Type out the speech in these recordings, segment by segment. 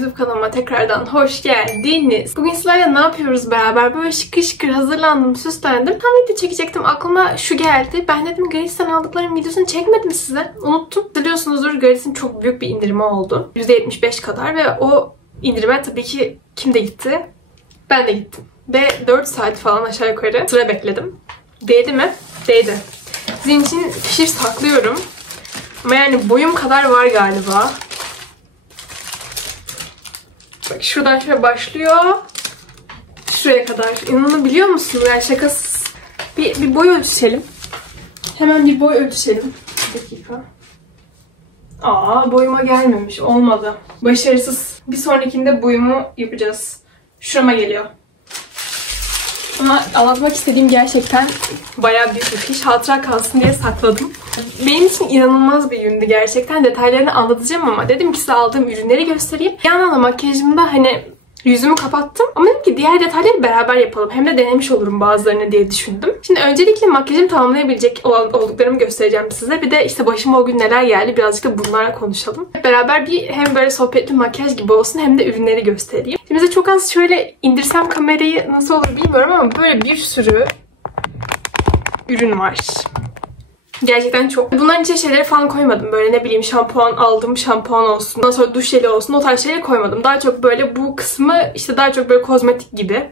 YouTube kanalıma tekrardan hoş geldiniz. Bugün sizlerle ne yapıyoruz beraber? Böyle şıkır şıkır hazırlandım, süslendim. Tam video çekecektim. Aklıma şu geldi. Ben dedim Gratis'ten aldıklarım videosunu çekmedim size. Unuttum. Biliyorsunuzdur, Gratis'in çok büyük bir indirimi oldu. %75 kadar ve o indirime tabii ki kim de gitti? Ben de gittim. Ve 4 saat falan aşağı yukarı sıra bekledim. Değdi mi? Değdi. Sizin için pişir saklıyorum. Ama yani boyum kadar var galiba. Bak şuradan şöyle başlıyor. Şuraya kadar. İnanabiliyor musunuz? Yani şakasız. Bir boy ölçüşelim. Hemen bir boy ölçüşelim. Bir dakika. Boyuma gelmemiş. Olmadı. Başarısız. Bir sonrakinde boyumu yapacağız. Şurama geliyor. Ama anlatmak istediğim gerçekten bayağı büyük bir fiş. Hatıra kalsın diye sakladım. Benim için inanılmaz bir gündü gerçekten. Detaylarını anlatacağım ama dedim ki size aldığım ürünleri göstereyim. Bir yandan da makyajımda hani yüzümü kapattım. Ama dedim ki diğer detayları beraber yapalım. Hem de denemiş olurum bazılarını diye düşündüm. Şimdi öncelikle makyajımı tamamlayabilecek olduklarımı göstereceğim size. Bir de işte başıma o gün neler geldi birazcık da bunlarla konuşalım. Beraber hem böyle sohbetli makyaj gibi olsun hem de ürünleri göstereyim. Şimdi size çok az şöyle indirsem kamerayı nasıl olur bilmiyorum ama böyle bir sürü ürün var. Gerçekten çok. Bunların içine şeyleri falan koymadım. Böyle ne bileyim şampuan aldım, şampuan olsun. Ondan sonra duş jeli olsun. O tarz şeyleri koymadım. Daha çok böyle bu kısmı işte daha çok böyle kozmetik gibi.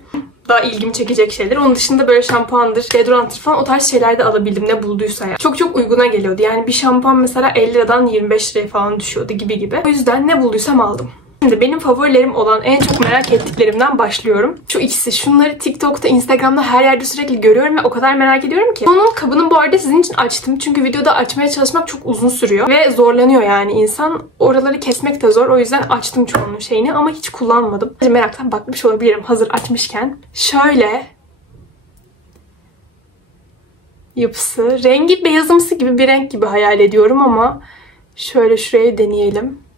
Daha ilgimi çekecek şeyler. Onun dışında böyle şampuandır, deodoranttır falan o tarz şeyler de alabildim ne bulduysa ya. Çok çok uyguna geliyordu. Yani bir şampuan mesela 50 liradan 25 liraya falan düşüyordu gibi. O yüzden ne bulduysam aldım. Şimdi benim favorilerim olan en çok merak ettiklerimden başlıyorum. Şu ikisi. Şunları TikTok'ta, Instagram'da her yerde sürekli görüyorum ve o kadar merak ediyorum ki. Onun kabını bu arada sizin için açtım. Çünkü videoda açmaya çalışmak çok uzun sürüyor. Ve zorlanıyor yani insan. Oraları kesmek de zor. O yüzden açtım çoğunun şeyini ama hiç kullanmadım. Meraktan bakmış olabilirim hazır açmışken. Şöyle yapısı. Rengi beyazımsı gibi bir renk gibi hayal ediyorum ama şöyle şurayı deneyelim.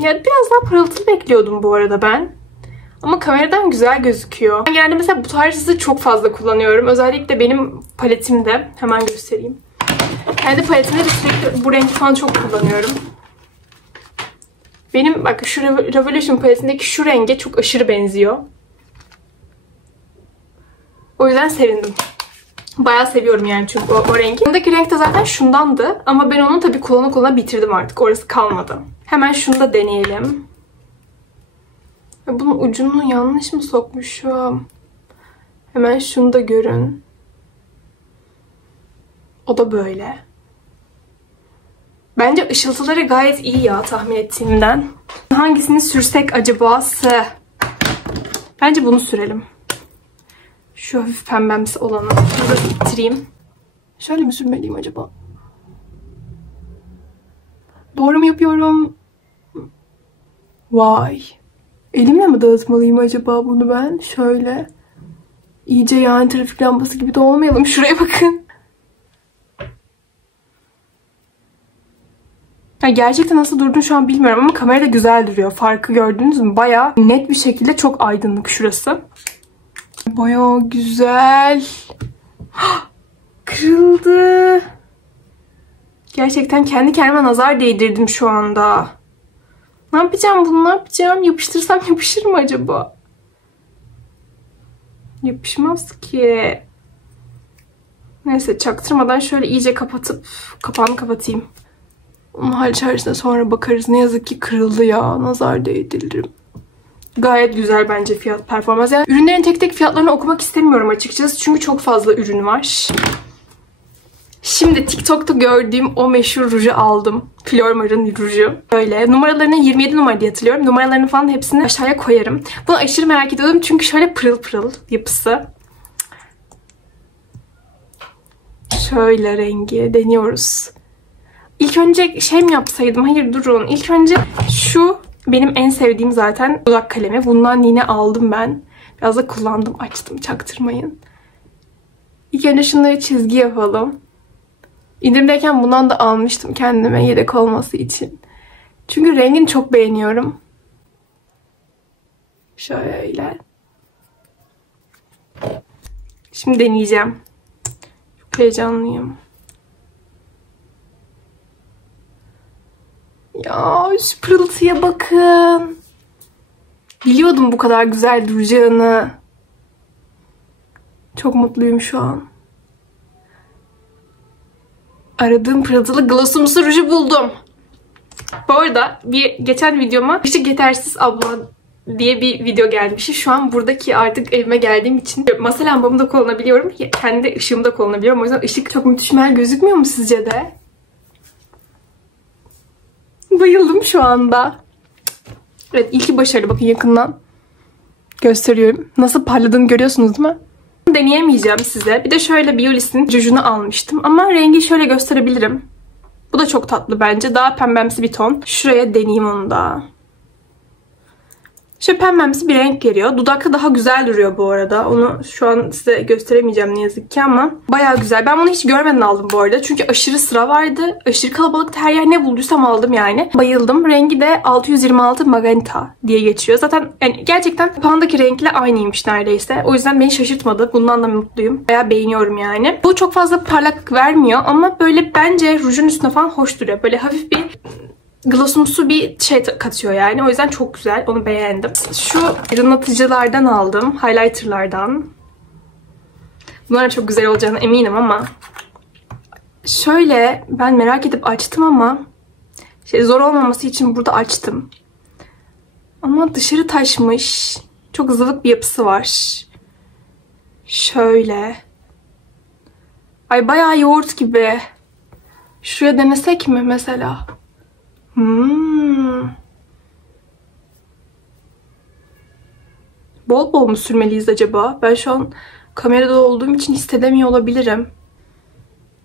Ya biraz daha pırıltılı bekliyordum bu arada ben. Ama kameradan güzel gözüküyor. Yani mesela bu tarzı çok fazla kullanıyorum. Özellikle benim paletimde. Hemen göstereyim. Kendi paletimde de sürekli bu rengi falan çok kullanıyorum. Benim bak şu Revolution paletindeki şu renge çok aşırı benziyor. O yüzden sevindim. Bayağı seviyorum yani çünkü o rengi. Bundaki renk de zaten şundandı. Ama ben onu tabii kullana bitirdim artık. Orası kalmadı. Hemen şunu da deneyelim. Bunun ucunu yanlış mı sokmuşum? Hemen şunu da görün. O da böyle. Bence ışıltıları gayet iyi ya tahmin ettiğimden. Hangisini sürsek acaba? Bence bunu sürelim. Şu hafif pembemsi olanı. Şurada ittireyim. Şöyle mi sürmeliyim acaba? Doğru mu yapıyorum? Vay. Elimle mi dağıtmalıyım acaba bunu ben? Şöyle. İyice yani trafik lambası gibi de olmayalım. Şuraya bakın. Ya gerçekten nasıl durduğunu şu an bilmiyorum ama kamerada güzel duruyor. Farkı gördünüz mü? Bayağı net bir şekilde çok aydınlık şurası. Bayağı güzel. Kırıldı. Gerçekten kendi kendime nazar değdirdim şu anda. Ne yapacağım bunu? Ne yapacağım? Yapıştırsam yapışır mı acaba? Yapışmaz ki. Neyse çaktırmadan şöyle iyice kapatıp kapağını kapatayım. Onun hal çaresine sonra bakarız. Ne yazık ki kırıldı ya. Nazar değdirdim. Gayet güzel bence fiyat performans. Yani ürünlerin tek tek fiyatlarını okumak istemiyorum açıkçası. Çünkü çok fazla ürün var. Şimdi TikTok'ta gördüğüm o meşhur ruju aldım. Flormar'ın ruju. Böyle. Numaralarını 27 numara diye hatırlıyorum. Numaralarını falan hepsini aşağıya koyarım. Bunu aşırı merak ediyordum. Çünkü şöyle pırıl pırıl yapısı. Şöyle rengi. Deniyoruz. İlk önce şey mi yapsaydım? Hayır durun. İlk önce şu benim en sevdiğim zaten dudak kalemi. Bundan yine aldım ben. Biraz da kullandım. Açtım. Çaktırmayın. İlk önce şunları çizgi yapalım. İndirimdeyken bundan da almıştım kendime yedek olması için. Çünkü rengini çok beğeniyorum. Şöyle. Şimdi deneyeceğim. Çok heyecanlıyım. Ya şu pırıltıya bakın. Biliyordum bu kadar güzel duracağını. Çok mutluyum şu an. Aradığım pırıltılı glossumsu ruju buldum. Bu arada geçen videoma ışık yetersiz abla diye bir video gelmişti. Şu an buradaki artık evime geldiğim için masa lambamı da kullanabiliyorum. Kendi ışığımı da kullanabiliyorum. O yüzden ışık çok mükemmel gözükmüyor mu sizce de? Bayıldım şu anda. Evet, ilki başarılı. Bakın yakından gösteriyorum. Nasıl parladığını görüyorsunuz değil mi? Deneyemeyeceğim size. Bir de şöyle Biolis'in rujunu almıştım. Ama rengi şöyle gösterebilirim. Bu da çok tatlı bence. Daha pembemsi bir ton. Şuraya deneyeyim onu da. Şöyle pembemsi bir renk geliyor. Dudakta daha güzel duruyor bu arada. Onu şu an size gösteremeyeceğim ne yazık ki ama bayağı güzel. Ben bunu hiç görmeden aldım bu arada. Çünkü aşırı sıra vardı. Aşırı kalabalıktı. Her yer ne bulduysam aldım yani. Bayıldım. Rengi de 626 Magenta diye geçiyor. Zaten yani gerçekten kapağındaki renkle aynıymış neredeyse. O yüzden beni şaşırtmadı. Bundan da mutluyum. Bayağı beğeniyorum yani. Bu çok fazla parlak vermiyor ama böyle bence rujun üstüne falan hoş duruyor. Böyle hafif bir glossumsu bir şey katıyor yani. O yüzden çok güzel. Onu beğendim. Şu aydınlatıcılardan aldım. Highlighterlardan. Bunlar çok güzel olacağına eminim ama şöyle ben merak edip açtım ama zor olmaması için burada açtım. Ama dışarı taşmış. Çok zıvık bir yapısı var. Şöyle. Ay bayağı yoğurt gibi. Şuraya denesek mi mesela? Bol bol mu sürmeliyiz acaba? Ben şu an kamerada olduğum için hissedemiyor olabilirim.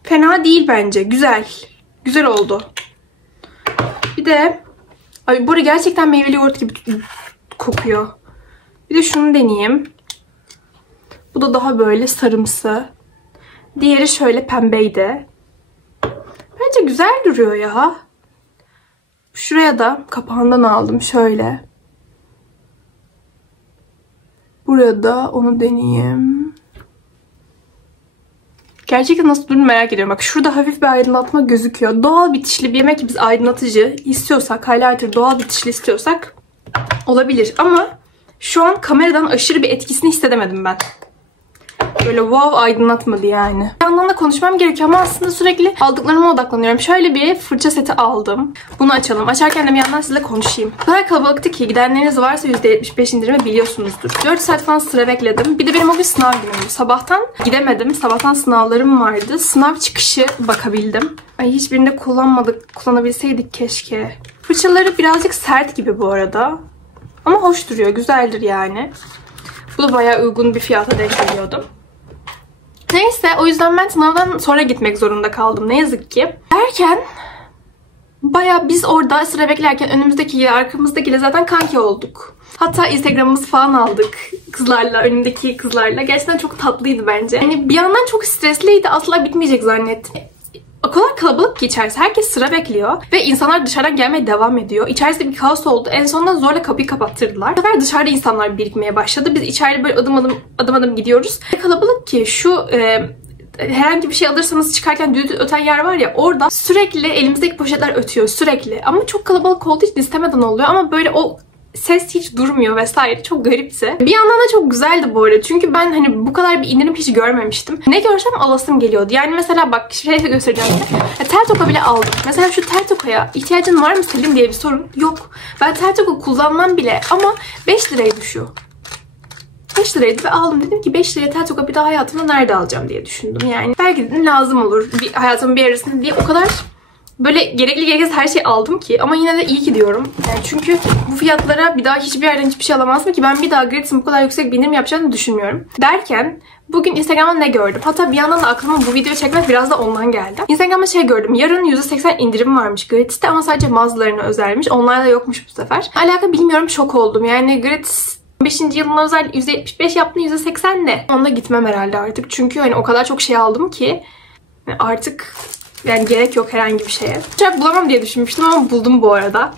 Fena değil bence. Güzel. Güzel oldu. Bir de ay bu arada gerçekten meyveli yoğurt gibi kokuyor. Bir de şunu deneyeyim. Bu da daha böyle sarımsı. Diğeri şöyle pembeydi. Bence güzel duruyor ya. Şuraya da kapağından aldım şöyle. Buraya da onu deneyeyim. Gerçekten nasıl durduğunu merak ediyorum. Bak şurada hafif bir aydınlatma gözüküyor. Doğal bitişli bir yemek biz aydınlatıcı istiyorsak, highlighter doğal bitişli istiyorsak olabilir. Ama şu an kameradan aşırı bir etkisini hissedemedim ben. Böyle wow aydınlatmadı yani. Bir yandan da konuşmam gerekiyor ama aslında sürekli aldıklarıma odaklanıyorum. Şöyle bir fırça seti aldım. Bunu açalım. Açarken de bir yandan sizinle konuşayım. Bu kadar kalabalıktı ki gidenleriniz varsa %75 indirimi biliyorsunuzdur. 4 saat falan sıra bekledim. Bir de benim o gün sınav günümdü. Sabahtan gidemedim. Sabahtan sınavlarım vardı. Sınav çıkışı bakabildim. Ay hiçbirinde kullanabilseydik keşke. Fırçaları birazcık sert gibi bu arada. Ama hoş duruyor. Güzeldir yani. Bu da bayağı uygun bir fiyata denk geliyordu. Neyse o yüzden ben sınavdan sonra gitmek zorunda kaldım ne yazık ki. Derken bayağı biz orada sıra beklerken önümüzdekiyle arkamızdakiyle zaten kanki olduk. Hatta Instagram'ımızı falan aldık kızlarla, önümdeki kızlarla. Gerçekten çok tatlıydı bence. Yani bir yandan çok stresliydi. Asla bitmeyecek zannettim. O kadar kalabalık ki içerisi. Herkes sıra bekliyor. Ve insanlar dışarıdan gelmeye devam ediyor. İçerisi bir kaos oldu. En sonunda zorla kapıyı kapattırdılar. Bu sefer dışarıda insanlar birikmeye başladı. Biz içeride böyle adım adım gidiyoruz. Kalabalık ki şu herhangi bir şey alırsanız çıkarken düdüğü öten yer var ya, orada sürekli elimizdeki poşetler ötüyor sürekli. Ama çok kalabalık olduğu için istemeden oluyor. Ama böyle o ses hiç durmuyor vesaire. Çok garipti. Bir yandan da çok güzeldi bu arada. Çünkü ben hani bu kadar bir indirim hiç görmemiştim. Ne görsem alasım geliyordu. Yani mesela bak şey göstereceğim size. Tel toka bile aldım. Mesela şu tel tokaya ihtiyacın var mı Selin diye bir sorun yok. Ben tel toka kullanmam bile ama 5 liraydı şu. 5 liraydı ve aldım. Dedim ki 5 liraya tel toka bir daha hayatımda nerede alacağım diye düşündüm. Yani belki dedim lazım olur. Hayatımın bir arasında diye o kadar böyle gereksiz her şeyi aldım ki. Ama yine de iyi ki diyorum. Yani çünkü bu fiyatlara bir daha hiçbir yerden hiçbir şey alamazdım ki. Ben bir daha Gratis'in bu kadar yüksek bir indirim yapacağını düşünmüyorum. Derken bugün Instagram'da ne gördüm? Hatta bir yandan da aklıma bu videoyu çekmek biraz da ondan geldi. Instagram'da şey gördüm. Yarın %80 indirim varmış Gratis'te ama sadece mağazalarına özelmiş. Online'da yokmuş bu sefer. Alaka bilmiyorum, şok oldum. Yani Gratis 5. yılına özel %75 yaptı, %80 ne? Onunla gitmem herhalde artık. Çünkü hani o kadar çok şey aldım ki artık yani gerek yok herhangi bir şeye. Uçak bulamam diye düşünmüştüm ama buldum bu arada.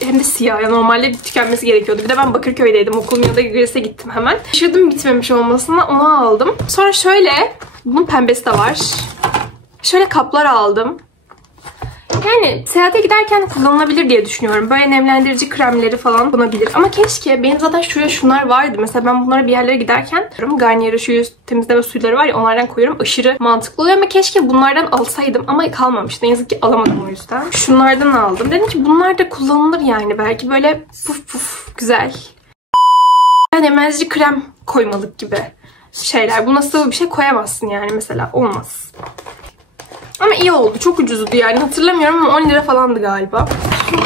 Hem de siyah. Yani normalde tükenmesi gerekiyordu. Bir de ben Bakırköy'deydim. Okulun yanında Gratis'e gittim hemen. Şaşırdım gitmemiş olmasına. Onu aldım. Sonra şöyle, bunun pembesi de var. Şöyle kaplar aldım. Yani seyahate giderken kullanılabilir diye düşünüyorum. Böyle nemlendirici kremleri falan kullanabilir. Ama keşke, benim zaten şuraya şunlar vardı. Mesela ben bunları bir yerlere giderken Garnier'in şu yüz temizleme suyları var ya, onlardan koyuyorum. Aşırı mantıklı oluyor ama keşke bunlardan alsaydım. Ama kalmamış. Ne yazık ki alamadım o yüzden. Şunlardan aldım. Dedim ki bunlar da kullanılır yani. Belki böyle puf puf güzel. Nemlendirici krem koymalık gibi şeyler. Bu nasıl bir şey koyamazsın yani mesela. Olmaz. Ama iyi oldu. Çok ucuzdu yani. Hatırlamıyorum ama 10 lira falandı galiba.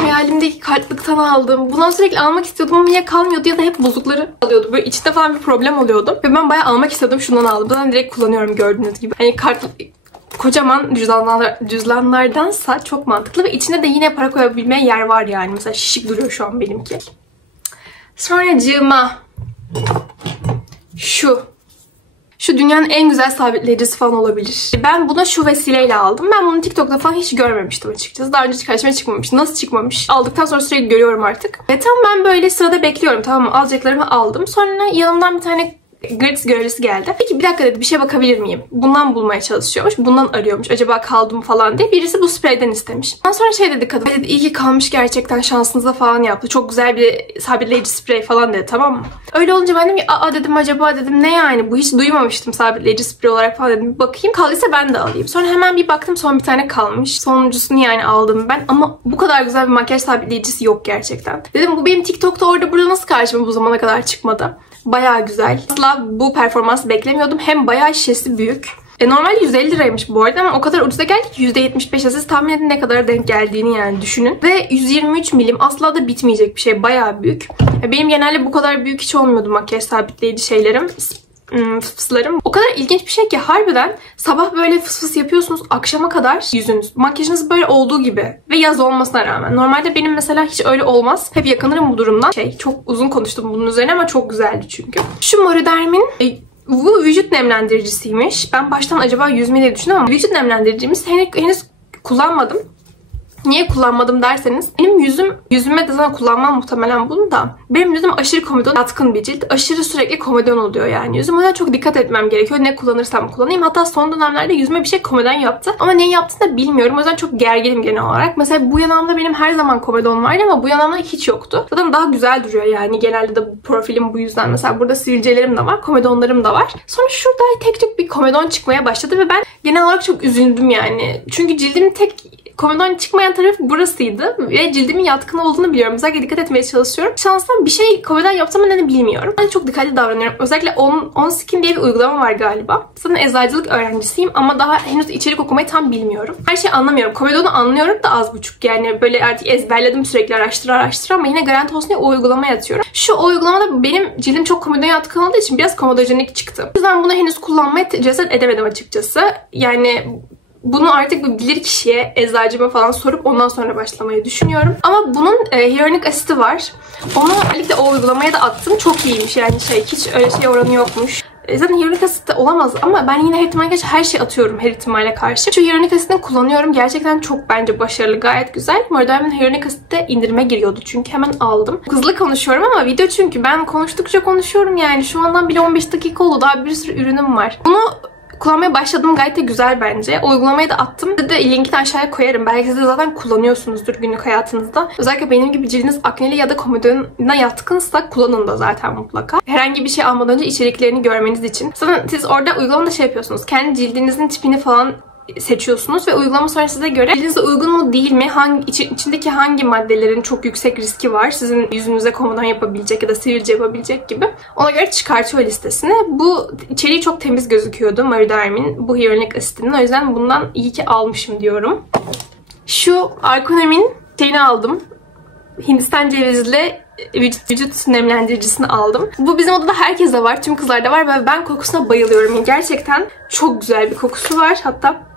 Hayalimdeki kartlıktan aldım. Bundan sürekli almak istiyordum ama ya kalmıyordu ya da hep bozukları alıyordu. Böyle içinde falan bir problem oluyordu. Ve ben bayağı almak istiyordum. Şundan aldım. Zaten direkt kullanıyorum gördüğünüz gibi. Hani kocaman cüzdanlardansa çok mantıklı ve içinde de yine para koyabilmeye yer var yani. Mesela şişik duruyor şu an benimki. Sonracığıma şu dünyanın en güzel sabitleyicisi falan olabilir. Ben buna şu vesileyle aldım. Ben bunu TikTok'ta falan hiç görmemiştim açıkçası. Daha önce karşıma çıkmamış. Nasıl çıkmamış? Aldıktan sonra sürekli görüyorum artık. Ve tam ben böyle sırada bekliyorum, tamam mı? Alacaklarımı aldım. Sonra yanımdan bir tane gratis görevlisi geldi. Peki bir dakika dedi, bir şey bakabilir miyim? Bundan bulmaya çalışıyormuş. Bundan arıyormuş. Acaba kaldı mı falan diye. Birisi bu spreyden istemiş. Ondan sonra şey dedi kadın. Dedi, iyi ki kalmış gerçekten, şansınıza falan yaptı. Çok güzel bir sabitleyici sprey falan dedi, tamam mı? Öyle olunca ben dedim ki aa dedim, acaba dedim ne yani? Bu hiç duymamıştım sabitleyici sprey olarak falan dedim. Bir bakayım, kaldıysa ben de alayım. Sonra hemen bir baktım, son bir tane kalmış. Sonuncusunu yani aldım ben. Ama bu kadar güzel bir makyaj sabitleyicisi yok gerçekten. Dedim bu benim TikTok'ta orada burada nasıl karşıma bu zamana kadar çıkmadı? Bayağı güzel. Asla bu performansı beklemiyordum. Hem bayağı şişesi büyük. Normalde 150 liraymış bu arada ama o kadar ucuza geldi ki %75. Siz tahmin edin ne kadar denk geldiğini yani düşünün. Ve 123 milim, asla da bitmeyecek bir şey. Bayağı büyük. Benim genelde bu kadar büyük hiç olmuyordu makyaj sabitleyici şeylerim. Fıslarım. O kadar ilginç bir şey ki harbiden sabah böyle fıs fıs yapıyorsunuz, akşama kadar yüzünüz, makyajınız böyle olduğu gibi ve yaz olmasına rağmen. Normalde benim mesela hiç öyle olmaz. Hep yakınırım bu durumdan. Çok uzun konuştum bunun üzerine ama çok güzeldi çünkü. Şu Moroderm'in bu vücut nemlendiricisiymiş. Ben baştan acaba 100 ml diye düşündüm ama vücut nemlendiricimiz henüz kullanmadım. Niye kullanmadım derseniz, benim yüzüme de zaten kullanmam muhtemelen bunu da. Benim yüzüm aşırı komedon yatkın bir cilt. Aşırı sürekli komedon oluyor yani yüzüm. O yüzden çok dikkat etmem gerekiyor. Ne kullanırsam kullanayım. Hatta son dönemlerde yüzüme bir şey komedon yaptı. Ama ne yaptığını da bilmiyorum. O yüzden çok gerginim genel olarak. Mesela bu yanağımda benim her zaman komedon vardı ama bu yanağımda hiç yoktu. Zaten daha güzel duruyor yani. Genelde de bu profilim bu yüzden. Mesela burada sivilcelerim de var. Komedonlarım da var. Sonra şurada tek tük bir komedon çıkmaya başladı ve ben genel olarak çok üzüldüm yani. Çünkü cildimin tek komedon çıkmayan tarafı burasıydı ve cildimin yatkın olduğunu biliyorum. Özellikle dikkat etmeye çalışıyorum. Şanslıdan bir şey komedon yapsam ne bilmiyorum. Ben çok dikkatli davranıyorum. Özellikle On Skin diye bir uygulama var galiba. Zaten eczacılık öğrencisiyim ama daha henüz içerik okumayı tam bilmiyorum. Her şeyi anlamıyorum. Komedonu anlıyorum da az buçuk. Yani böyle artık ezberledim, sürekli araştır ama yine garanti olsun diye o uygulamaya atıyorum. Şu uygulamada benim cildim çok komedon yatkın olduğu için biraz komedojenik çıktı. O yüzden bunu henüz kullanmaya cesaret edemedim açıkçası. Yani bunu artık bir bilir kişiye, eczacıma falan sorup ondan sonra başlamayı düşünüyorum. Ama bunun hyaluronik asiti var. Onu özellikle o uygulamaya da attım. Çok iyiymiş yani hiç öyle şey oranı yokmuş. Zaten hyaluronik asit de olamaz ama ben yine her ihtimale karşı her şey atıyorum her ihtimale karşı. Şu hyaluronik asitini kullanıyorum. Gerçekten çok bence başarılı, gayet güzel. Moroderm'in hyaluronik asiti de indirime giriyordu çünkü hemen aldım. Hızlı konuşuyorum ama video çünkü ben konuştukça konuşuyorum yani. Şu andan bile 15 dakika oldu. Daha bir sürü ürünüm var. Bunu kullanmaya başladım. Gayet de güzel bence. O uygulamayı da attım. Size de linkini aşağıya koyarım. Belki siz de zaten kullanıyorsunuzdur günlük hayatınızda. Özellikle benim gibi cildiniz akneli ya da komedona yatkınsa kullanın da zaten mutlaka. Herhangi bir şey almadan önce içeriklerini görmeniz için. Zaten siz orada uygulamada şey yapıyorsunuz. Kendi cildinizin tipini falan seçiyorsunuz ve uygulama sonra size göre cildinize uygun mu değil mi, içindeki hangi maddelerin çok yüksek riski var, sizin yüzünüze komedon yapabilecek ya da sivilce yapabilecek gibi, ona göre çıkartıyor listesini. Bu içeriği çok temiz gözüküyordu Moroderm'in bu hyaluronik asitinin. O yüzden bundan iyi ki almışım diyorum. Şu Arkonem'in şeyini aldım. Hindistan cevizli vücut nemlendiricisini aldım. Bu bizim odada herkeste var. Tüm kızlarda var ve ben kokusuna bayılıyorum. Gerçekten çok güzel bir kokusu var. Hatta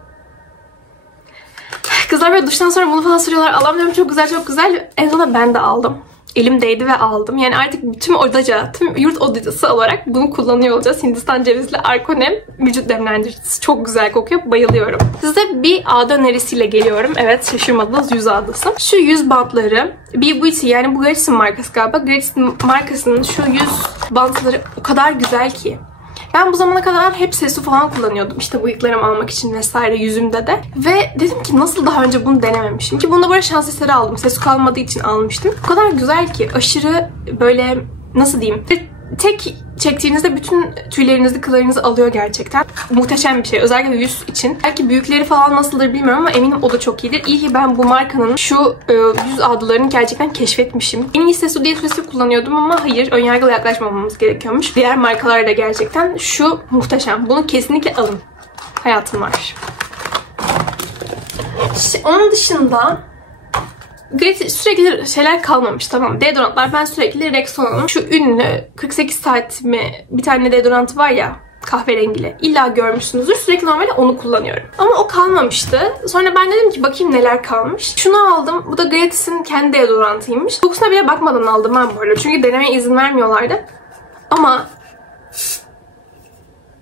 kızlar böyle duştan sonra bunu falan sürüyorlar. Alamıyorum, çok güzel çok güzel. En sonunda ben de aldım. Elim değdi ve aldım. Yani artık tüm yurt odacısı olarak bunu kullanıyor olacağız. Hindistan cevizli Arkonem vücut nemlendiricisi. Çok güzel kokuyor. Bayılıyorum. Size bir ağda önerisiyle geliyorum. Evet, şaşırmadınız, yüz ağdası. Şu yüz bantları Be Beauty, yani bu Gratis'in markası galiba. Gratis'in markasının şu yüz bantları o kadar güzel ki. Ben bu zamana kadar hep Sesu falan kullanıyordum. İşte bıyıklarımı almak için vesaire, yüzümde de. Ve dedim ki nasıl daha önce bunu denememişim. Ki bunu da böyle şans eseri aldım. Sesu kalmadığı için almıştım. O kadar güzel ki, aşırı böyle, nasıl diyeyim, tek çektiğinizde bütün tüylerinizi, kıllarınızı alıyor gerçekten. Muhteşem bir şey. Özellikle yüz için. Belki büyükleri falan nasıldır bilmiyorum ama eminim o da çok iyidir. İyi ki ben bu markanın şu yüz adlarını gerçekten keşfetmişim. En iyi Sesu diye Sesu kullanıyordum ama hayır, önyargılı yaklaşmamamız gerekiyormuş. Diğer markalar da gerçekten şu muhteşem. Bunu kesinlikle alın. Hayatım var. İşte onun dışında sürekli şeyler kalmamış, tamam. Deodorantlar ben sürekli Rexona'nın şu ünlü 48 saat mi bir tane deodorantı var ya, kahverengili. İlla görmüşsünüzdür. Sürekli normalde onu kullanıyorum. Ama o kalmamıştı. Sonra ben dedim ki bakayım neler kalmış. Şunu aldım. Bu da Gratis'in kendi deodorantıymış. Kokusuna bile bakmadan aldım ben bu arada. Çünkü denemeye izin vermiyorlardı. Ama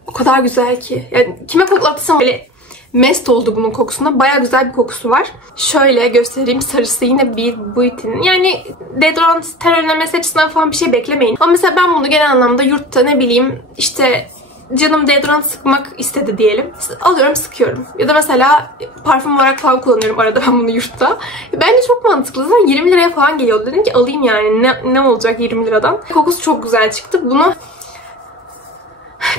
o kadar güzel ki. Yani kime koklattıysam böyle mest oldu bunun kokusunda. Baya güzel bir kokusu var. Şöyle göstereyim. Sarısı yine bir Beauty'nin. Yani deodorant terörlemesi açısından falan bir şey beklemeyin. Ama mesela ben bunu genel anlamda yurtta ne bileyim işte canım deodorant sıkmak istedi diyelim. Alıyorum, sıkıyorum. Ya da mesela parfüm olarak falan kullanıyorum arada ben bunu yurtta. Bence çok mantıklı. Zaten 20 liraya falan geliyordu. Dedim ki alayım yani. Ne olacak 20 liradan. Kokusu çok güzel çıktı. Bunu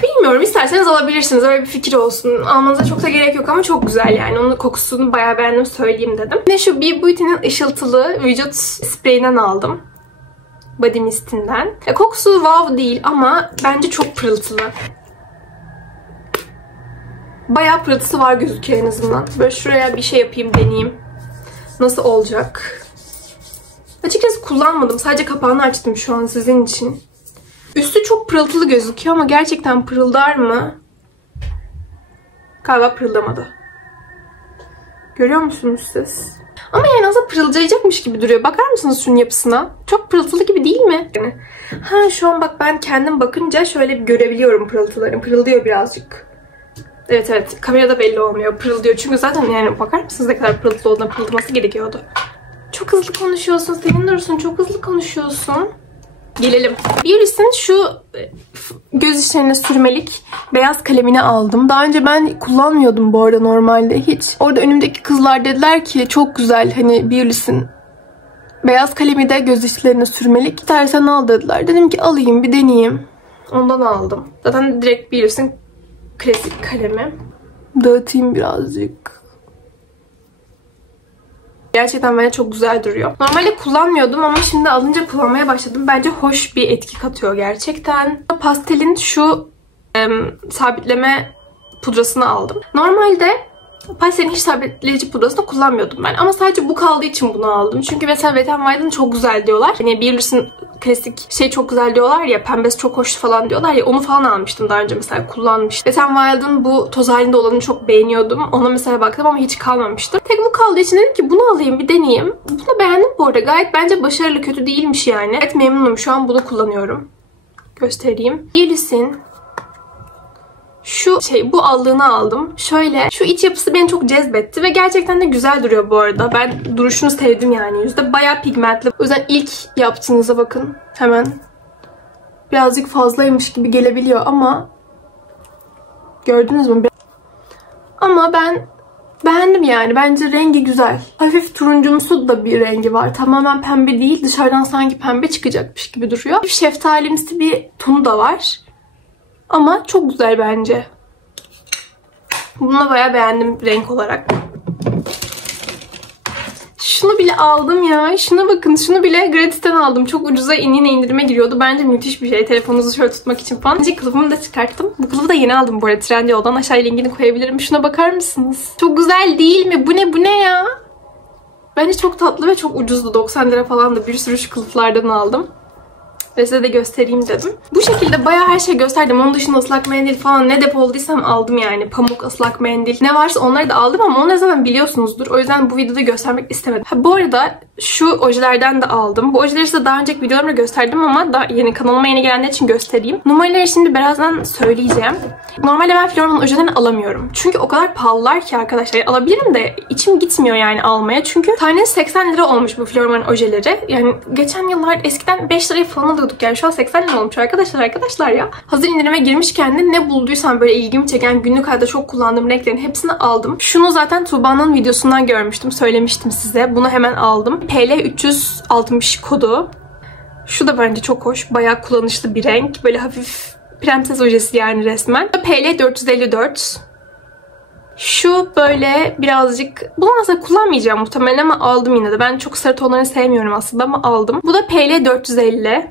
bilmiyorum, isterseniz alabilirsiniz. Öyle bir fikir olsun. Almanıza çok da gerek yok ama çok güzel yani. Onun kokusunu bayağı beğendim, söyleyeyim dedim. Yine şu Be Beauty'nin ışıltılı vücut spreyinden aldım. Body Mist'inden. Kokusu wow değil ama bence çok pırıltılı. Bayağı pırıltısı var gözüküyor en azından. Böyle şuraya bir şey yapayım, deneyeyim. Nasıl olacak? Açıkçası kullanmadım. Sadece kapağını açtım şu an sizin için. Üstü çok pırıltılı gözüküyor ama gerçekten pırıldar mı? Galiba pırıldamadı. Görüyor musunuz siz? Ama yani aslında pırıldayacakmış gibi duruyor. Bakar mısınız şunun yapısına? Çok pırıltılı gibi değil mi? Yani, şu an bak ben kendim bakınca şöyle bir görebiliyorum pırıltılarını. Pırıldıyor birazcık. Evet, kamerada belli olmuyor. Pırıldıyor. Çünkü zaten yani bakar mısınız ne kadar pırıltılı olduğuna, pırıldaması gerekiyordu. Çok hızlı konuşuyorsun Selin Dursun. Çok hızlı konuşuyorsun. Gelelim. Biolis'in şu göz içlerine sürmelik beyaz kalemini aldım. Daha önce ben kullanmıyordum bu arada normalde hiç. Orada önümdeki kızlar dediler ki çok güzel hani Biolis'in beyaz kalemi de göz içlerine sürmelik. İstersen al dediler. Dedim ki alayım bir deneyeyim. Ondan aldım. Zaten direkt Biolis'in klasik kalemi. Dağıtayım birazcık. Gerçekten bence çok güzel duruyor. Normalde kullanmıyordum ama şimdi alınca kullanmaya başladım. Bence hoş bir etki katıyor gerçekten. Pastelin şu sabitleme pudrasını aldım. Normalde pastelin hiç sabitleyici pudrasını kullanmıyordum ben. Ama sadece bu kaldığı için bunu aldım. Çünkü mesela Wet n Wild'ın çok güzel diyorlar. Hani Biolis'in klasik şey çok güzel diyorlar ya, pembesi çok hoş falan diyorlar ya, onu falan almıştım daha önce mesela, kullanmıştım. Wet n Wild'ın bu toz halinde olanı çok beğeniyordum. Ona mesela baktım ama hiç kalmamıştı. Tek bu kaldığı için dedim ki bunu alayım bir deneyeyim. Bunu beğendim bu arada. Gayet bence başarılı, kötü değilmiş yani. Evet, memnunum. Şu an bunu kullanıyorum. Göstereyim. Biolis'in şu bu allığını aldım. Şöyle şu iç yapısı beni çok cezbetti ve gerçekten de güzel duruyor bu arada. Ben duruşunu sevdim yani yüzde. Bayağı pigmentli. O yüzden ilk yaptığınıza bakın. Hemen birazcık fazlaymış gibi gelebiliyor ama gördünüz mü? Ama ben beğendim yani. Bence rengi güzel. Hafif turuncumsu da bir rengi var. Tamamen pembe değil. Dışarıdan sanki pembe çıkacakmış gibi duruyor. Hafif şeftalimsi bir tonu da var. Ama çok güzel bence. Bunu bayağı beğendim renk olarak. Şunu bile aldım ya. Şuna bakın. Şunu bile Gratis'ten aldım. Çok ucuza yine indirime giriyordu. Bence müthiş bir şey. Telefonunuzu şöyle tutmak için falan. Önce kılıfımı da çıkarttım. Bu kılıfı da yeni aldım bu arada Trendyol'dan. Aşağıya linkini koyabilirim. Şuna bakar mısınız? Çok güzel değil mi? Bu ne ya? Bence çok tatlı ve çok ucuzdu. 90 lira falan da bir sürü şu kılıflardan aldım. Ve size de göstereyim dedim. Bu şekilde bayağı her şey gösterdim. Onun dışında ıslak mendil falan ne depoladıysam aldım yani. Pamuk, ıslak mendil. Ne varsa onları da aldım ama onları zaten biliyorsunuzdur. O yüzden bu videoda göstermek istemedim. Bu arada şu ojelerden de aldım. Bu ojeleri size daha önceki videolarımda gösterdim ama daha kanalıma yeni gelenler için göstereyim. Numaraları şimdi birazdan söyleyeceğim. Normalde ben Florman'ın ojelerini alamıyorum. Çünkü o kadar pahalılar ki arkadaşlar. Alabilirim de içim gitmiyor yani almaya. Çünkü tanesi 80 lira olmuş bu Florman'ın ojeleri. Yani geçen yıllar eskiden 5 liraya falan alıyordum alıyorduk yani. Şu an 80 lira olmuş arkadaşlar ya. Hazır indirime girmişken de ne bulduysam böyle ilgimi çeken, günlük hayatta çok kullandığım renklerin hepsini aldım. Şunu zaten Tuğba'nın videosundan görmüştüm. Söylemiştim size. Bunu hemen aldım. PL360 kodu. Şu da bence çok hoş. Bayağı kullanışlı bir renk. Böyle hafif prenses ojesi yani resmen. PL454. Şu böyle birazcık... Bunu aslında kullanmayacağım muhtemelen ama aldım yine de. Ben çok sarı tonlarını sevmiyorum aslında ama aldım. Bu da PL450.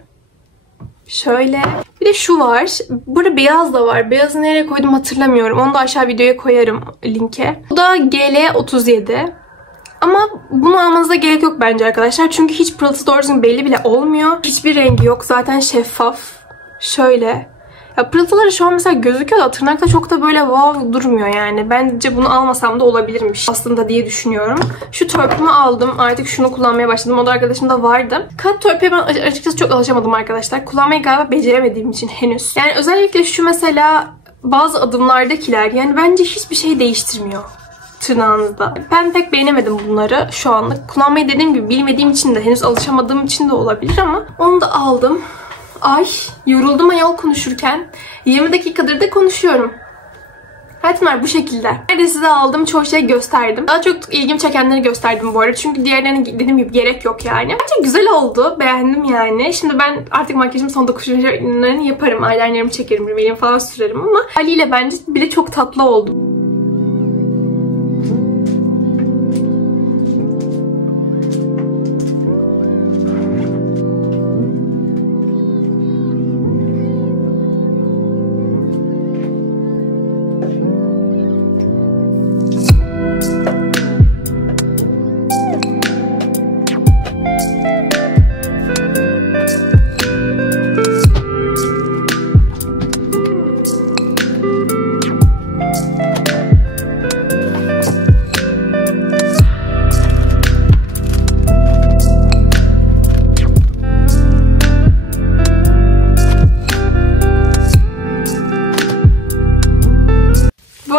Şöyle. Bir de şu var. Burada beyaz da var. Beyazı nereye koydum hatırlamıyorum. Onu da aşağı videoya koyarım linke. Bu da GL37. Ama bunu almanıza gerek yok bence arkadaşlar. Çünkü hiç pırıltısı doğru düzgün belli bile olmuyor. Hiçbir rengi yok. Zaten şeffaf. Şöyle. Ya pırıltıları şu an mesela gözüküyor da tırnakta çok da böyle wow durmuyor yani. Bence bunu almasam da olabilirmiş aslında diye düşünüyorum. Şu törpümü aldım. Artık şunu kullanmaya başladım. O da arkadaşımda vardı. Kat törpüye ben açıkçası çok alışamadım arkadaşlar. Kullanmayı galiba beceremediğim için henüz. Yani özellikle şu mesela bazı adımlardakiler yani bence hiçbir şey değiştirmiyor tırnağınızda. Ben pek beğenemedim bunları şu anlık. Kullanmayı dediğim gibi bilmediğim için de henüz alışamadığım için de olabilir ama onu da aldım. Ay yoruldum ayol konuşurken. 20 dakikadır da konuşuyorum. Hayatımlar bu şekilde. Ben de size aldığım çoğu şeyi gösterdim. Daha çok ilgimi çekenleri gösterdim bu arada. Çünkü diğerlerine dediğim gibi gerek yok yani. Bence güzel oldu. Beğendim yani. Şimdi ben artık makyajımın son dokunuşlarını yaparım. Eyelinerimi çekerim, rimelimi falan sürerim ama haliyle bence bile çok tatlı oldu.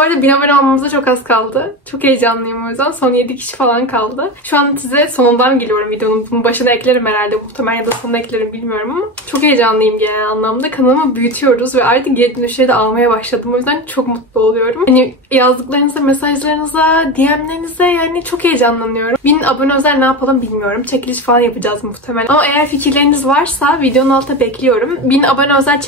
Bu arada 1000 abone olmamıza çok az kaldı. Çok heyecanlıyım o yüzden. Son 7 kişi falan kaldı. Şu an size sonundan geliyorum videonun. Bunun başına eklerim herhalde muhtemelen ya da sonuna eklerim bilmiyorum ama çok heyecanlıyım genel anlamda. Kanalımı büyütüyoruz ve artık geri dönüşleri de almaya başladım. O yüzden çok mutlu oluyorum. Hani yazdıklarınıza, mesajlarınıza, DM'lerinize yani çok heyecanlanıyorum. 1000 abone özel ne yapalım bilmiyorum. Çekiliş falan yapacağız muhtemelen. Ama eğer fikirleriniz varsa videonun altına bekliyorum. 1000 abone özel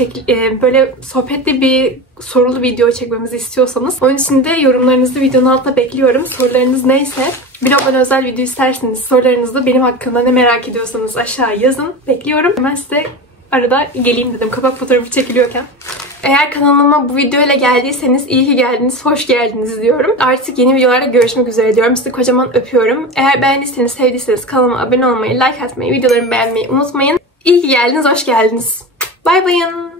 böyle sohbetli bir sorulu video çekmemizi istiyorsanız onun için de yorumlarınızı videonun altına bekliyorum. Sorularınız neyse bir abone özel video isterseniz sorularınızı benim hakkında ne merak ediyorsanız aşağı yazın. Bekliyorum. Hemen size arada geleyim dedim kapak fotoğrafı çekiliyorken. Eğer kanalıma bu videoyla geldiyseniz iyi ki geldiniz, hoş geldiniz diyorum. Artık yeni videolarda görüşmek üzere diyorum. Sizi kocaman öpüyorum. Eğer beğendiyseniz, sevdiyseniz kanalıma abone olmayı, like atmayı, videolarımı beğenmeyi unutmayın. İyi ki geldiniz, hoş geldiniz. Bay bayın.